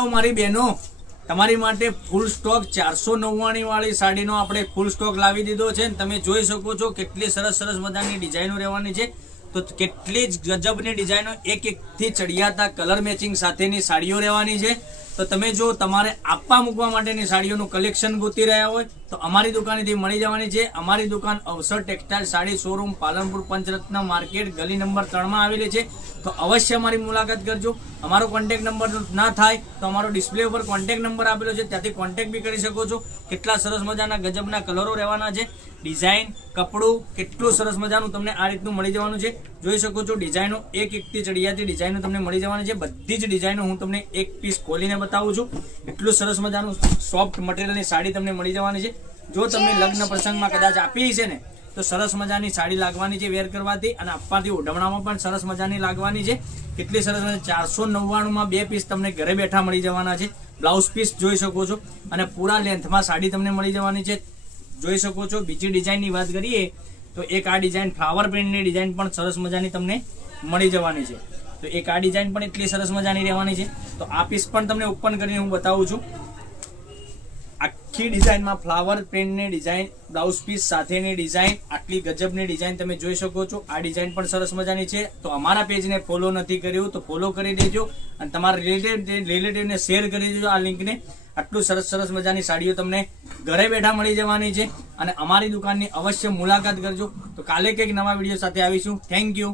મારી બહેનો તમારી માટે ફૂલ સ્ટોક 499 વાળી સાડીનો આપણે ફૂલ સ્ટોક લાવી દીધો છે. તમે જોઈ શકો છો કેટલી સરસ સરસ મજાની ડિઝાઇનો રહેવાની છે. તો કેટલી જ ગજબની ડિઝાઇનો એક થી ચડિયાતા કલર મેચિંગ સાથેની સાડીઓ રહેવાની છે. તો તમે જો તમારે આપવા મૂકવા માટેની સાડીઓનું કલેક્શન ગોતી રહ્યા હોય તો અમારી દુકાનેથી મળી જવાની છે. અમારી દુકાન અવસર ટેક્સટાઇલ સાડી શોરૂમ પાલનપુર પંચરત્ન માર્કેટ ગલી નંબર 3 માં આવેલી છે. તો અવશ્ય અમારી મુલાકાત કરજો. અમારો કોન્ટેક્ટ નંબર ના થાય તો અમારો ડિસ્પ્લે ઉપર કોન્ટેક્ટ નંબર આપેલો છે, ત્યાંથી કોન્ટેક્ટ બી કરી શકો છો. કેટલા સરસ મજાના ગજબના કલરો રહેવાના છે. ડિઝાઇન કપડું કેટલું સરસ મજાનું તમને આ રીતનું મળી જવાનું છે. જોઈ શકો છો ડિઝાઇનો એક થી ચડિયાતી ડિઝાઇનો તમને મળી જવાની છે. બધી જ ડિઝાઇનો હું તમને એક પીસ ખોલીને બતાવું છું. એટલું સરસ મજાનું સોફ્ટ મટીરિયલની સાડી તમને મળી જવાની છે. જો તમે લગ્ન પ્રસંગમાં કદાચ આપી છે ને તો સરસ મજાની સાડી લાગવાની છે વેર કરવાથી, અને આપવાથી ઓઢમણામાં પણ સરસ મજાની લાગવાની છે. કેટલી સરસ 499 માં 2 પીસ તમને ઘરે બેઠા મળી જવાના છે. બ્લાઉઝ પીસ જોઈ શકો છો અને પૂરા લેન્થમાં સાડી તમને મળી જવાની છે. જોઈ શકો છો. બીજી ડિઝાઇનની વાત કરીએ તો એક આ ડિઝાઇન ફ્લાવર પ્રિન્ટની ડિઝાઇન પણ સરસ મજાની તમને મળી જવાની છે. તો એક આ ડિઝાઇન પણ એટલી સરસ મજાની રહેવાની છે. તો આ પીસ પણ તમને ઓપન કરીને હું બતાવું છું. આખી ડિઝાઇનમાં ફ્લાવર પ્રિન્ટની ડિઝાઇન, બ્લાઉઝ પીસ સાથેની ડિઝાઇન, આટલી ગજબની ડિઝાઇન તમે જોઈ શકો છો. આ ડિઝાઇન પણ સરસ મજાની છે. તો અમારા પેજને ફોલો નથી કર્યું તો ફોલો કરી દેજો અને તમારા રિલેટિવને શેર કરી દેજો આ લિંકને. આટલું સરસ સરસ મજાની સાડીઓ તમને ઘરે બેઠા મળી જવાની છે અને અમારી દુકાનની અવશ્ય મુલાકાત કરજો. તો કાલે કંઈક નવા વિડીયો સાથે આવીશું. Thank you.